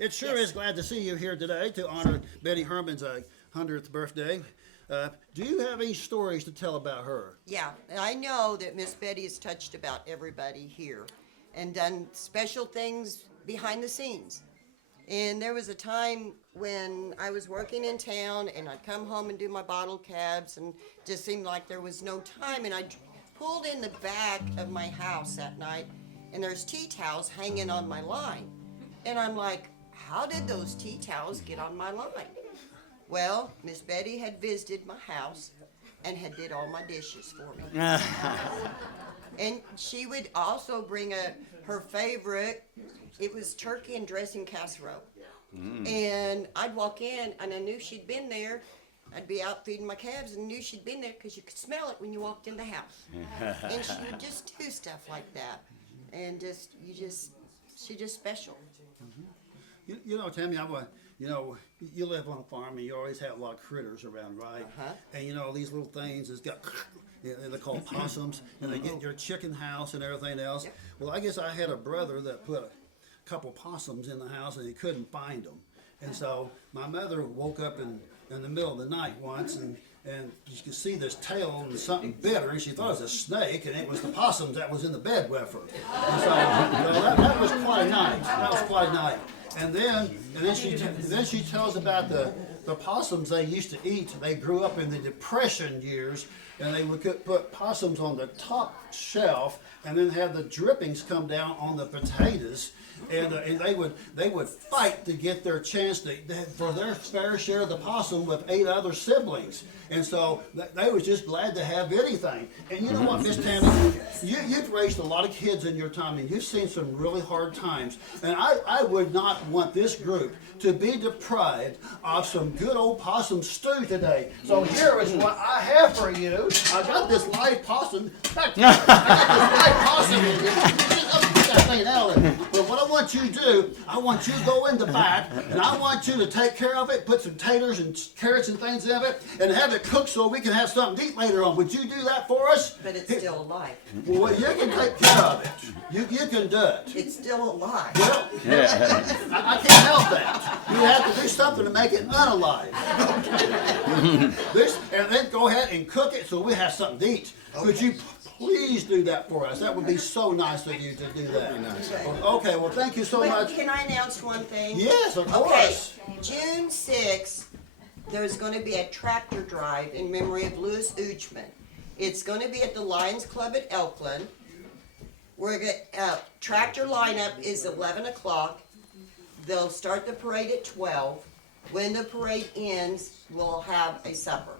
It sure is glad to see you here today to honor Betty Herman's 100th birthday. Do you have any stories to tell about her? Yeah, and I know that Miss Betty has touched about everybody here and done special things behind the scenes. And there was a time when I was working in town and I'd come home and do my bottle cabs and just seemed like there was no time. And I pulled in the back of my house that night and there's tea towels hanging on my line. And I'm like, how did those tea towels get on my line? Well, Miss Betty had visited my house and had did all my dishes for me. And she would also bring her favorite, it was turkey and dressing casserole. And I'd walk in and I knew she'd been there. I'd be out feeding my calves and knew she'd been there because you could smell it when you walked in the house. And she would just do stuff like that. And she's just special. You know, Tammy, you live on a farm and you always have a lot of critters around, right? And you know, these little things that's got, they're called possums, and they get in your chicken house and everything else. Yep. Well, I guess I had a brother that put a couple possums in the house and he couldn't find them. And so my mother woke up in the middle of the night once and you could see this tail and something bit her, and she thought it was a snake, and it was the possums that was in the bed with her. And so that was quite a night. That was quite a night. And then she tells about the possums they used to eat. They grew up in the Depression years, and they would put possums on the top shelf, and then have the drippings come down on the potatoes, and they would fight to get their chance for their fair share of the possum with 8 other siblings, and so they was just glad to have anything. And you know what, Miss Tammy, you've raised a lot of kids in your time, and you've seen some really hard times, and I would not want this group to be deprived of some good old possum stew today. So here is what I have for you. I got this live possum. Back to you. I got this live possum in here. That thing out of it. But what I want you to do, I want you to go in the back, and I want you to take care of it, put some taters and carrots and things in it, and have it cooked so we can have something to eat later on. Would you do that for us? But it's still alive. Well, you can take care of it. You can do it. It's still alive. Well, I can't help that. You have to do something to make it unalive. And then go ahead and cook it so we have something to eat. Could you please do that for us? That would be so nice of you to do that. Okay, well, thank you so much. Can I announce one thing? Yes, of course. Okay, June 6th, there's going to be a tractor drive in memory of Louis Uchman. It's going to be at the Lions Club at Elkland. Tractor lineup is 11 o'clock. They'll start the parade at 12. When the parade ends, we'll have a supper.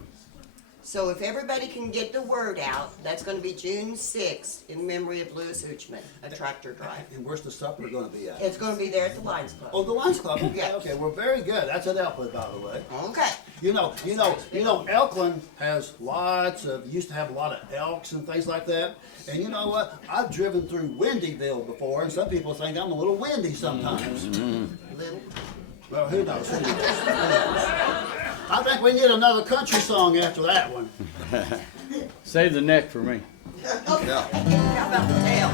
So if everybody can get the word out, that's going to be June 6th in memory of Louis Uchman, a tractor drive. And where's the supper going to be at? It's going to be there at the Lions Club. Oh, the Lions Club. Okay, Yes. okay. Well, very good. That's at Elkland, by the way. Okay. You know, Elkland has used to have a lot of elks and things like that. And you know what? I've driven through Windyville before, and some people think I'm a little windy sometimes. Little. Well, who knows? I think we need another country song after that one. Save the neck for me. Okay. How about the tail?